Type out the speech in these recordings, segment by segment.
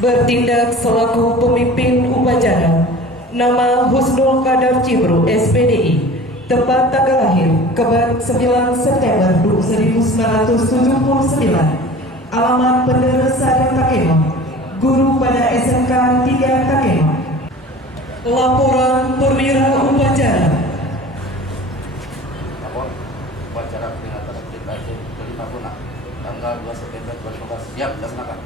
Bertindak selaku pemimpin upacara, nama Husnul Qadar Cibru, SPDI, tempat tanggal lahir Kebat 9 September 1979, alamat Penderesan Takeno, guru pada SMK 3 Takeno. Laporan perwira upacara. Upacara peringatan aplikasi kelima guna tanggal 2 September 2015 siap dilaksanakan.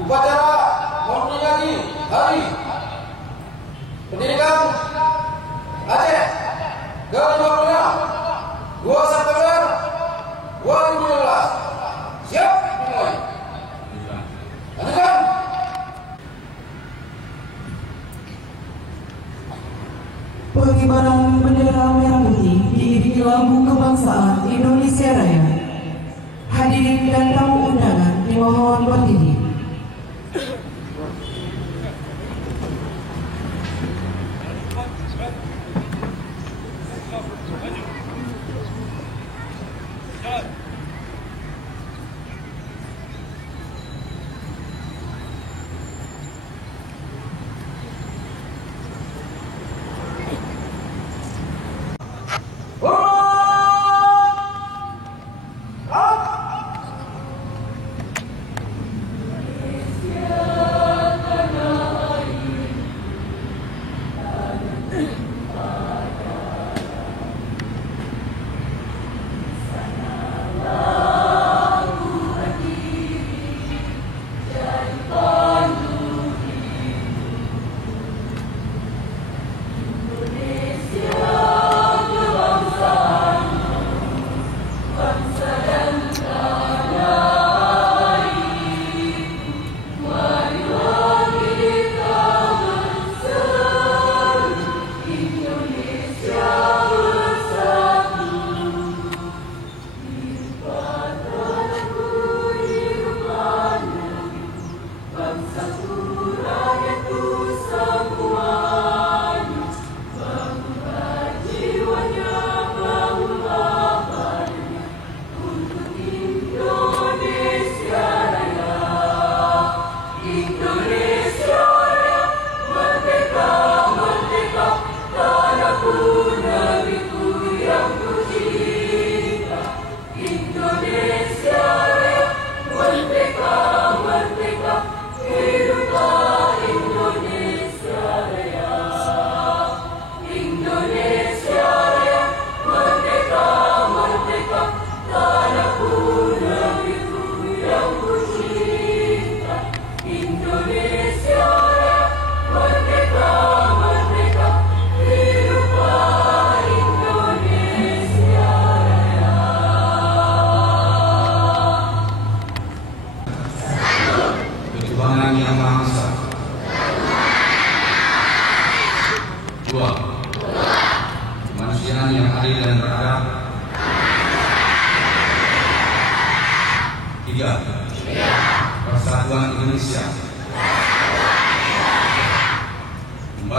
Upacara memperingati Hari Pendidikan Aceh ke-56 2 September 2015 siap dimulai. Lanjutkan. Pengibaran bendera merah putih diiringi lagu kebangsaan Indonesia Raya. Hadirin dan tamu undangan dimohon berdiri. Ketuhanan Yang Maha Esa. 2. Kemanusiaan yang adil dan beradab. 3. Persatuan Indonesia. 4.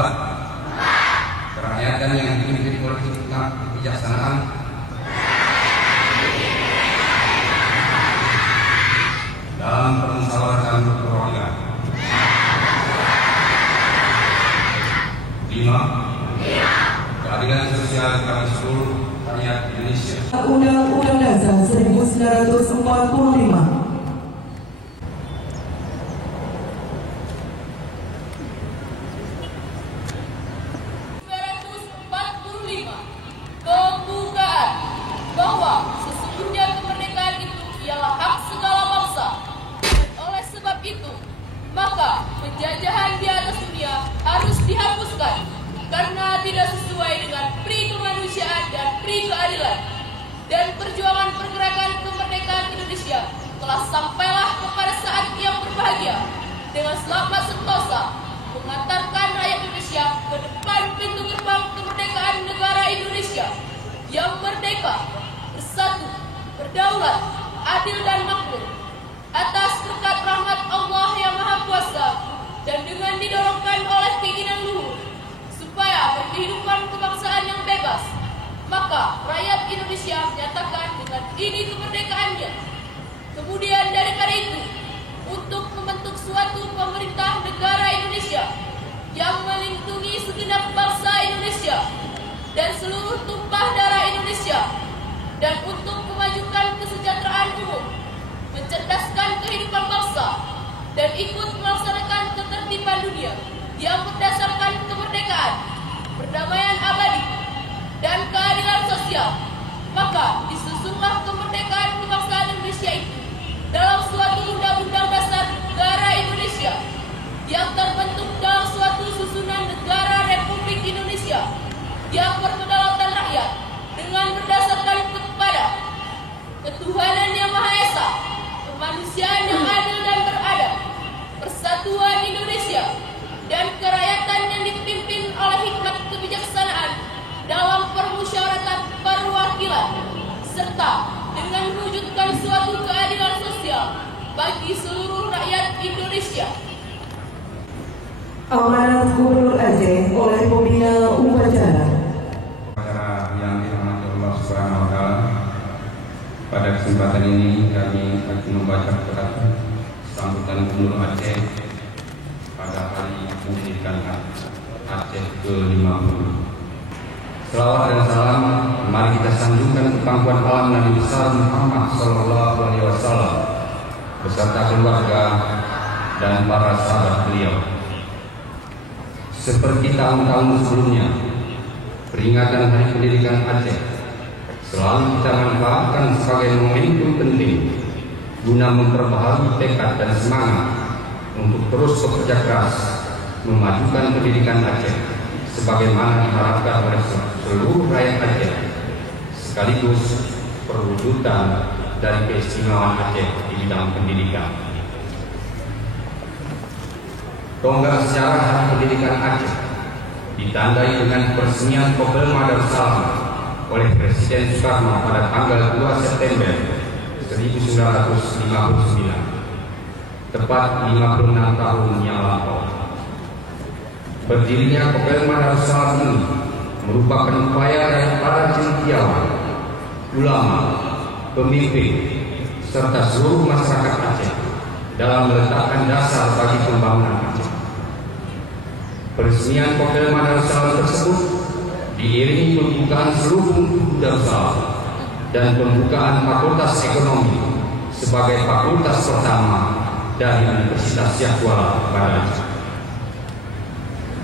Kerakyatan yang dipimpin oleh hikmat kebijaksanaan. 5. Dalam permusyawaratan berkeluarga. 5. Keadilan sosial bagi seluruh rakyat Indonesia. Undang-Undang Dasar 1945. Pembukaan bahwa sesungguhnya kemerdekaan itu ialah hak segala bangsa. Oleh sebab itu, maka penjajahan di atas dunia harus dihapuskan karena tidak sesuai dengan pri kemanusiaan dan pri keadilan. Dan perjuangan pergerakan kemerdekaan Indonesia telah sampailah kepada saat yang berbahagia dengan selamat sentosa mengantarkan rakyat Indonesia ke depan pintu gerbang kemerdekaan negara Indonesia sholat, adil dan makmur, atas berkat rahmat Allah yang Maha Kuasa, dan dengan didorongkan oleh keinginan luhur, supaya berkehidupan kebangsaan yang bebas, maka rakyat Indonesia menyatakan dengan ini kemerdekaannya. Kemudian daripada itu, untuk membentuk suatu pemerintah negara Indonesia yang melindungi segenap bangsa Indonesia dan seluruh tumpah darah Indonesia, dan untuk memajukan kesejahteraan umum, mencerdaskan kehidupan bangsa, dan ikut melaksanakan ketertiban dunia yang berdasarkan kemerdekaan, perdamaian abadi, dan keadilan sosial, maka disusunlah kemerdekaan kebangsaan Indonesia itu dalam suatu undang-undang dasar negara Indonesia yang terbentuk dalam suatu susunan negara Republik Indonesia yang berkedaulatan rakyat dengan berdasarkan kepada ketuhanan yang Maha Esa, kemanusiaan yang adil dan beradab, persatuan Indonesia, dan kerakyatan yang dipimpin oleh hikmat kebijaksanaan dalam permusyawaratan perwakilan, serta dengan mewujudkan suatu keadilan sosial bagi seluruh rakyat Indonesia. Amanat Gubernur Aceh oleh pembina upacara. Acara yang dirahmati Allah Subhanahu wa Ta'ala, pada kesempatan ini kami akan membaca surat sambutan Gubernur Aceh pada hari pendidikan Aceh ke-50. Selawat dan salam mari kita sanjungkan ke pangkuan alam Nabi besar Muhammad Sallallahu Alaihi Wasallam beserta keluarga dan para sahabat beliau. Seperti tahun-tahun sebelumnya, peringatan Hari Pendidikan Aceh selalu kita manfaatkan sebagai momentum penting guna memperbaharui tekad dan semangat untuk terus bekerja keras memajukan pendidikan Aceh sebagaimana diharapkan oleh seluruh rakyat Aceh, sekaligus perwujudan dari keistimewaan Aceh di bidang pendidikan. Tonggak sejarah Hari Pendidikan Aceh ditandai dengan peresmian Kopelma Darussalam oleh Presiden Soekarno pada tanggal 2 September 1959, tepat 56 tahun yang lampau. Berdirinya Kopelma Darussalam ini merupakan upaya dari para cendekiawan, ulama, pemimpin, serta seluruh masyarakat Aceh dalam meletakkan dasar bagi pembangunan Aceh. Peresmian Kopelma Darussalam tersebut diiringi pembukaan seluruh Darussalam dan pembukaan Fakultas Ekonomi sebagai fakultas pertama dari Universitas Syahkuala pada Aceh.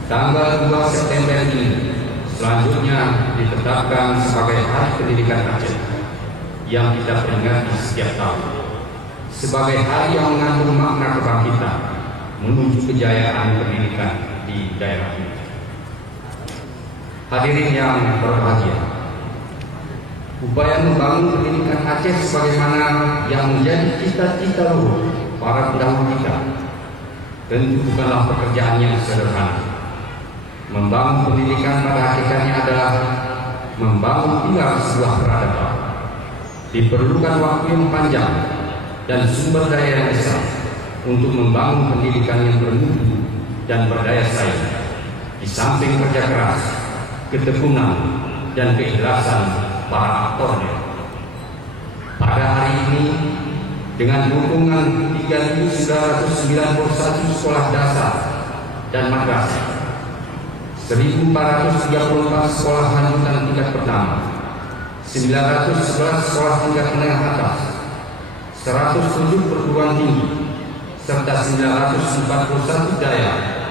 Tanggal 2 September ini selanjutnya ditetapkan sebagai Hari Pendidikan Aceh yang kita peringati setiap tahun sebagai hari yang mengandung makna kebangkitan menuju kejayaan pendidikan di daerah ini. Hadirin yang berbahagia, upaya membangun pendidikan Aceh sebagaimana yang menjadi cita-cita luhur para pendahulu kita tentu bukanlah pekerjaan yang sederhana. Membangun pendidikan pada hakikatnya adalah membangun pilar sebuah peradaban. Diperlukan waktu yang panjang dan sumber daya yang besar untuk membangun pendidikan yang bermutu dan berdaya saing, di samping kerja keras, ketekunan, dan keikhlasan para aktornya. Pada hari ini, dengan dukungan 3.991 sekolah dasar dan madrasah, 1.434 sekolah lanjutan tingkat pertama, 911 sekolah tingkat menengah atas, 107 perguruan tinggi, serta 941 daerah,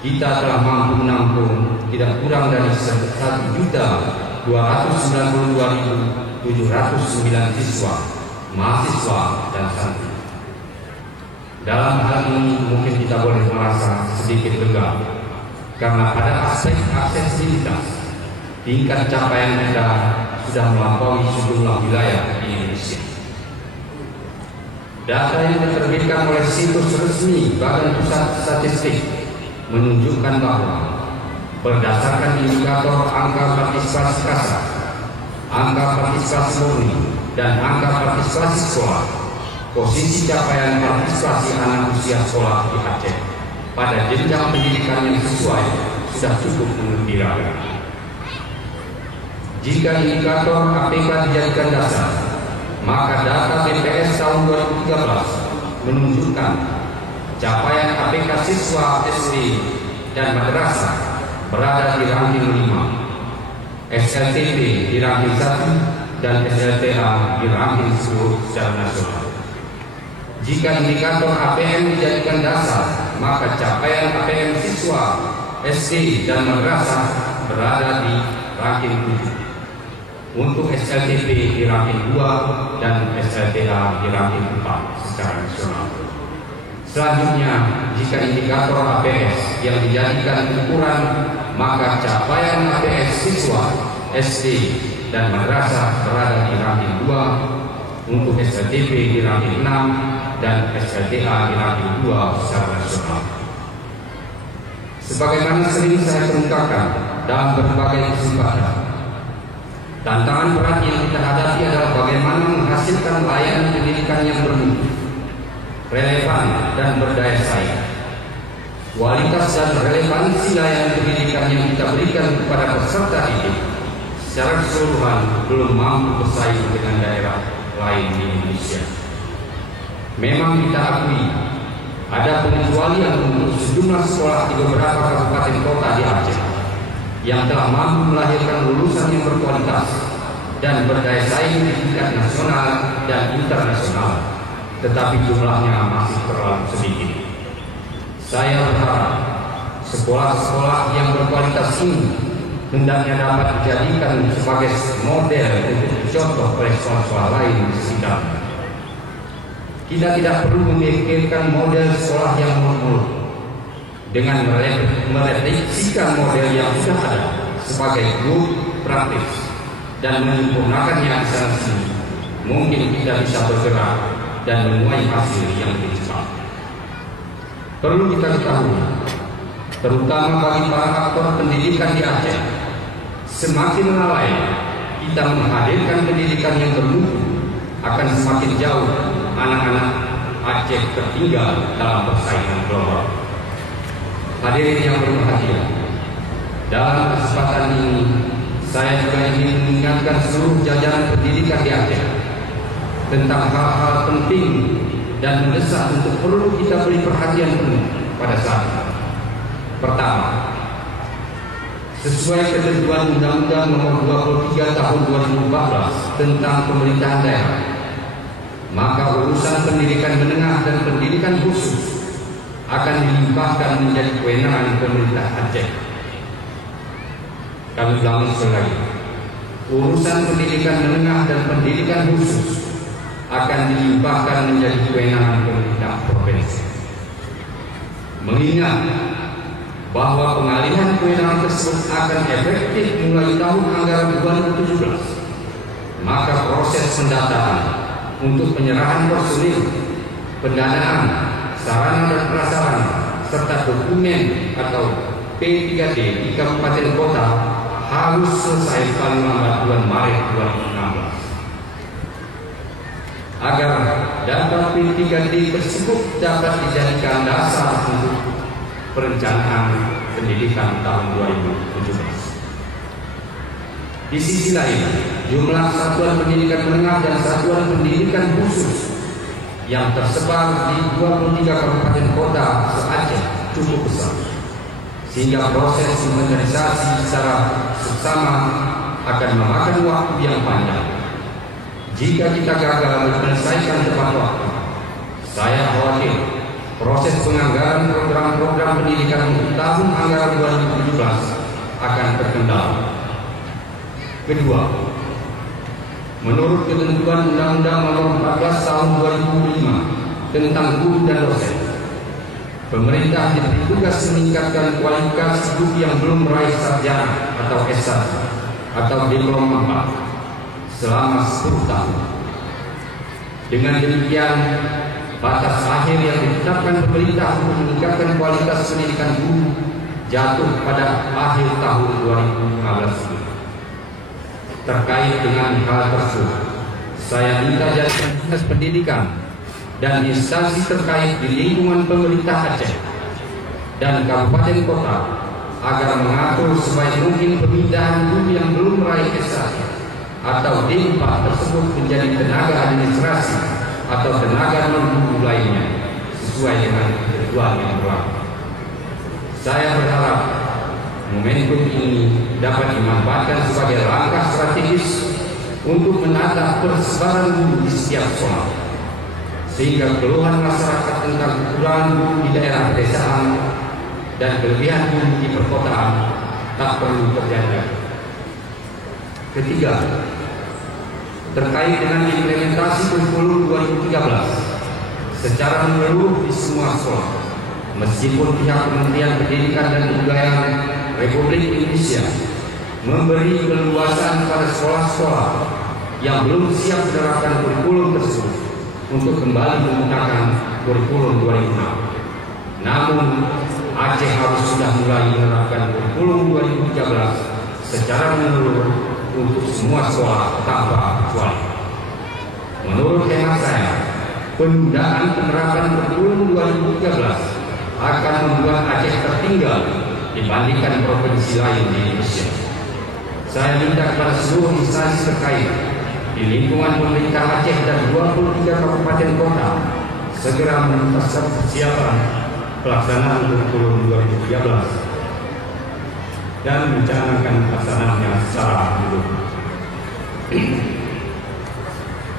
kita telah mampu menampung tidak kurang dari 1.292.709 siswa, mahasiswa, dan santri. Dalam hal ini mungkin kita boleh merasa sedikit lega, karena pada aspek aksesibilitas tingkat capaian kita sudah melampaui sejumlah wilayah di Indonesia. Data yang diterbitkan oleh situs resmi Badan Pusat Statistik menunjukkan bahwa berdasarkan indikator angka partisipasi kasar, angka partisipasi murni, dan angka partisipasi sekolah, posisi capaian partisipasi anak usia sekolah di Aceh pada jenjang pendidikan yang sesuai sudah cukup menggembirakan. Jika indikator APK dijadikan dasar, maka data BPS tahun 2013 menunjukkan capaian APK siswa SD dan madrasah berada di ranking 5, SLTP di ranking 1, dan SLTA di ranking 10 secara nasional. Jika indikator APM dijadikan dasar, maka capaian APM siswa SD dan madrasah berada di ranking 7. Untuk SLTP di ranking 2 dan SLTA di ranking 4 secara nasional. Selanjutnya, jika indikator APS yang dijadikan ukuran, maka capaian APS siswa SD dan madrasah berada di ranking 2, untuk SLTP di ranking 6 dan SLTA di ranking 2 secara nasional. Sebagaimana sering saya kemukakan dalam berbagai kesempatan, tantangan berat yang kita hadapi adalah bagaimana menghasilkan layanan pendidikan yang bermutu, relevan dan berdaya saing. Kualitas dan relevansi layanan pendidikan yang kita berikan kepada peserta didik secara keseluruhan belum mampu bersaing dengan daerah lain di Indonesia. Memang kita akui ada pengecualian untuk sejumlah sekolah di beberapa kabupaten kota di Aceh yang telah mampu melahirkan lulusan yang berkualitas dan berdaya saing di tingkat nasional dan internasional, tetapi jumlahnya masih terlalu sedikit. Saya berharap sekolah-sekolah yang berkualitas ini hendaknya dapat dijadikan sebagai model untuk dicontoh oleh sekolah-sekolah lain di sekitarnya. Kita tidak perlu memikirkan model sekolah yang muluk-muluk dengan merefleksikan model yang sudah ada sebagai good praktis dan menyempurnakannya di sana sini. Mungkin kita bisa bergerak dan menuai hasil yang lebih cepat. Perlu kita ketahui, terutama bagi para aktor pendidikan di Aceh, semakin lalai kita menghadirkan pendidikan yang bermutu, akan semakin jauh anak-anak Aceh tertinggal dalam persaingan global. Hadirin yang berbahagia, dalam kesempatan ini saya juga ingin mengingatkan seluruh jajaran pendidikan di Aceh tentang hal-hal penting dan mendesak untuk perlu kita beri perhatian penuh pada saat ini. Pertama, sesuai ketentuan Undang-Undang Nomor 23 Tahun 2014 tentang pemerintahan daerah, maka urusan pendidikan menengah dan pendidikan khusus akan dilimpahkan menjadi kewenangan pemerintah Aceh. Kami ulangi sekali lagi, urusan pendidikan menengah dan pendidikan khusus akan dilimpahkan menjadi kewenangan pemerintah provinsi. Mengingat bahwa pengalihan kewenangan tersebut akan efektif mulai tahun anggaran 2017, maka proses pendataan untuk penyerahan personil, pendanaan, sarana dan prasarana, serta dokumen atau P3D di kabupaten kota harus selesai paling lambat bulan Maret 2016. Agar data P3D tersebut dapat dijadikan dasar untuk perencanaan pendidikan tahun 2017. Di sisi lain, jumlah satuan pendidikan menengah dan satuan pendidikan khusus yang tersebar di 23 kabupaten kota se-Aceh cukup besar, sehingga proses inventarisasi secara seksama akan memakan waktu yang panjang. Jika kita gagal menyelesaikan tepat waktu, saya khawatir proses penganggaran program-program pendidikan untuk tahun anggaran 2017 akan terkendala. Kedua, menurut ketentuan Undang-Undang Nomor 14 Tahun 2005 tentang guru dan dosen, pemerintah diberi tugas meningkatkan kualifikasi guru yang belum meraih sarjana atau S1 atau diploma 4 selama 10 tahun. Dengan demikian, batas akhir yang ditetapkan pemerintah untuk meningkatkan kualitas pendidikan guru jatuh pada akhir tahun 2015. Terkait dengan hal tersebut, saya minta jajaran Dinas Pendidikan dan instansi terkait di lingkungan pemerintah Aceh dan kabupaten kota agar mengatur sebaik mungkin pemindahan guru yang belum meraih S1 atau D4 tersebut menjadi tenaga administrasi atau tenaga non-guru lainnya sesuai dengan ketentuan yang berlaku. Saya berharap momentum ini dapat dimanfaatkan sebagai langkah strategis untuk menata persebaran guru di setiap sekolah, sehingga keluhan masyarakat tentang kekurangan guru di daerah pedesaan dan kelebihan guru di perkotaan tak perlu terjadi. Ketiga, terkait dengan implementasi kurikulum 2013 secara menyeluruh di semua sekolah, meskipun pihak Kementerian Pendidikan dan Kebudayaan Republik Indonesia memberi keleluasaan pada sekolah-sekolah yang belum siap menerapkan kurikulum tersebut untuk kembali menggunakan kurikulum 2006. Namun, Aceh harus sudah mulai menerapkan kurikulum 2013 secara menyeluruh untuk semua sekolah tanpa kecuali. Menurut hemat saya, penundaan penerapan kurikulum 2013 akan membuat Aceh tertinggal dibandingkan provinsi lain di Indonesia. Saya minta kepada seluruh instansi terkait di lingkungan pemerintah Aceh dan 23 kabupaten kota segera menuntaskan persiapan pelaksanaan kurikulum 2013 dan mencanangkan pelaksanaannya secara menyeluruh.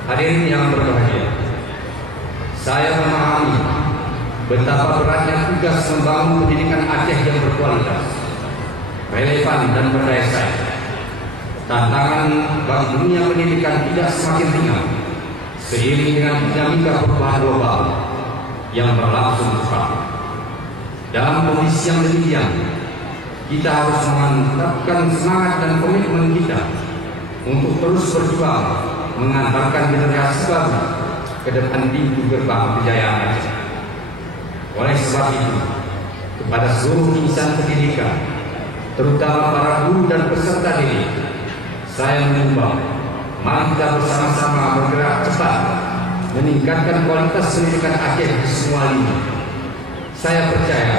Hadirin yang berbahagia, saya memahami betapa beratnya tugas membangun pendidikan Aceh yang berkualitas, relevan dan berdaya saing. Tantangan bagi dunia pendidikan tidak semakin ringan seiring dengan dinamika perubahan global yang berlangsung cepat. Dalam kondisi yang demikian, kita harus memantapkan semangat dan komitmen kita untuk terus berjuang mengantarkan generasi baru ke depan pintu gerbang kejayaan Aceh. Oleh sebab itu, kepada seluruh insan pendidikan, terutama para guru dan peserta didik, saya mengimbau, mari kita bersama-sama bergerak cepat meningkatkan kualitas pendidikan Aceh di semua lini. Saya percaya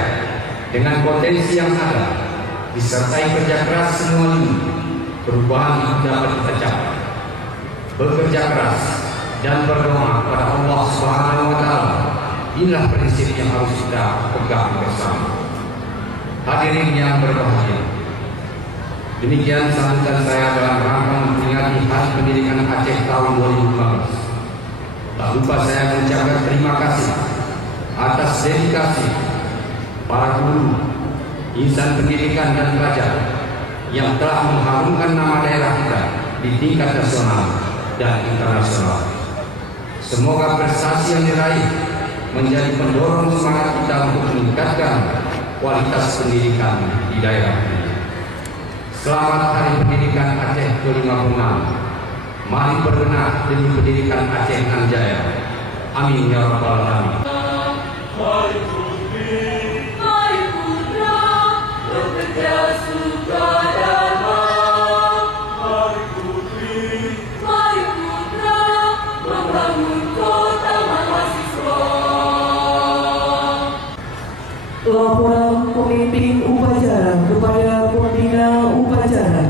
dengan potensi yang ada, disertai kerja keras semua lini, perubahan itu dapat kita capai. Bekerja keras dan berdoa kepada Allah Subhanahu wa Ta'ala, inilah prinsip yang harus kita pegang bersama. Hadirin yang berbahagia, demikian sambutan saya dalam rangka memperingati Hari Pendidikan Aceh tahun 2015. Tak lupa saya mengucapkan terima kasih atas dedikasi para guru, insan pendidikan dan pelajar yang telah mengharumkan nama daerah kita di tingkat nasional dan internasional. Semoga prestasi yang diraih menjadi pendorong semangat kita untuk meningkatkan kualitas pendidikan di daerah ini. Selamat Hari Pendidikan Aceh ke-56. Mari berbenah demi pendidikan Aceh nan jaya. Amin ya rabbal alamin. Mari putra, bekerja sukadama. Mari putra, membangun kota mahasiswa. Laporan pemimpin upacara kepada pembina upacara.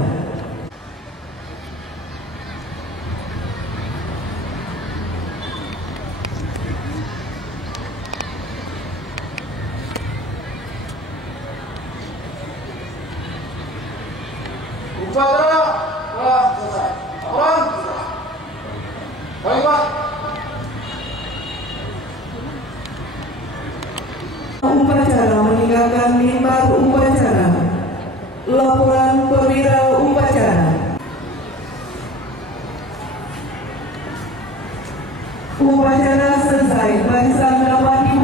Upacara telah selesai. Laporan. Baik, Pak. Upacara meninggalkan mimbar upacara. Laporan perwira upacara. Upacara selesai. Barisan dapat